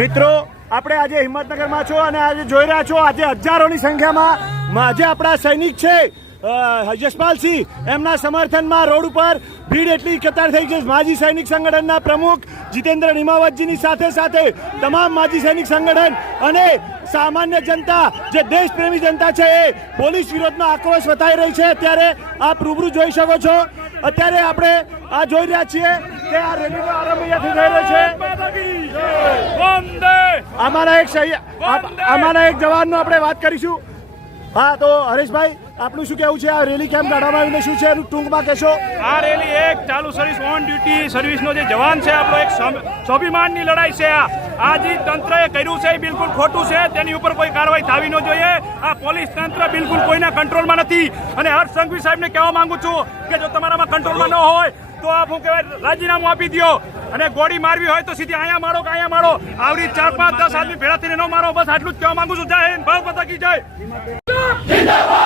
મિત્રો, આપણે આજે હિંમતનગરમાં છો અને આજે જોઈ રહ્યા છો, આજે હજારોની સંખ્યામાં આજે આપણા સૈનિક છે યશપાલસિંહ. એમના સમર્થનમાં રોડ ઉપર ભીડ એટલી કતાર થઈ છે, માજી સૈનિક સંગઠનના પ્રમુખ જીતેન્દ્ર નિમાવતજીની સાથે સાથે તમામ માજી સૈનિક સંગઠન અને સામાન્ય જનતા, જે દેશપ્રેમી જનતા છે, એ પોલીસ વિરોધનો આક્રોશ વધાઈ રહી છે. અત્યારે આપ રૂબરૂ જોઈ શકો છો. અત્યારે આપણે આ જોઈ રહ્યા છીએ કે આ રેલીનો આરંભ અહીંયાથી થઈ રહ્યો છે. અમારા એક અમારા એક જવાનનો આપણે વાત કરીશું. હા તો હરેશભાઈ આપનું શું કેવું છે? આ રેલી કેમ કાઢવામાં આવીને શું છે? એનું ટૂંકમાં કહેશો? આ રેલી એક ચાલુ સર્વિસ ઓન ડ્યુટી સર્વિસનો જે જવાન છે આપણો એક સ્વાભિમાનની લડાઈ છે આ. આ જે તંત્રએ કર્યું છે એ બિલકુલ ખોટું છે. તેની ઉપર કોઈ કાર્યવાહી થવી ન જોઈએ. આ પોલીસ તંત્ર બિલકુલ કોઈના કંટ્રોલમાં નથી. અને હર્ષ સંઘવી સાહેબને કહેવા માંગુ છું કે જો તમારામાં કંટ્રોલમાં ન હોય તો આપ શું કહેવાય રાજીનામું આપી દ્યો. અને ગોળી મારવી હોય તો સીધી અહીંયા મારો કે અહીંયા મારો. આવરી ચાર પાંચ દસ આદમી ભેળા થઈને ન મારો બસ આટલું જ કહેવા માંગુ છું. જય હિન્દ ભારત માતા કી જય. સૈનિકો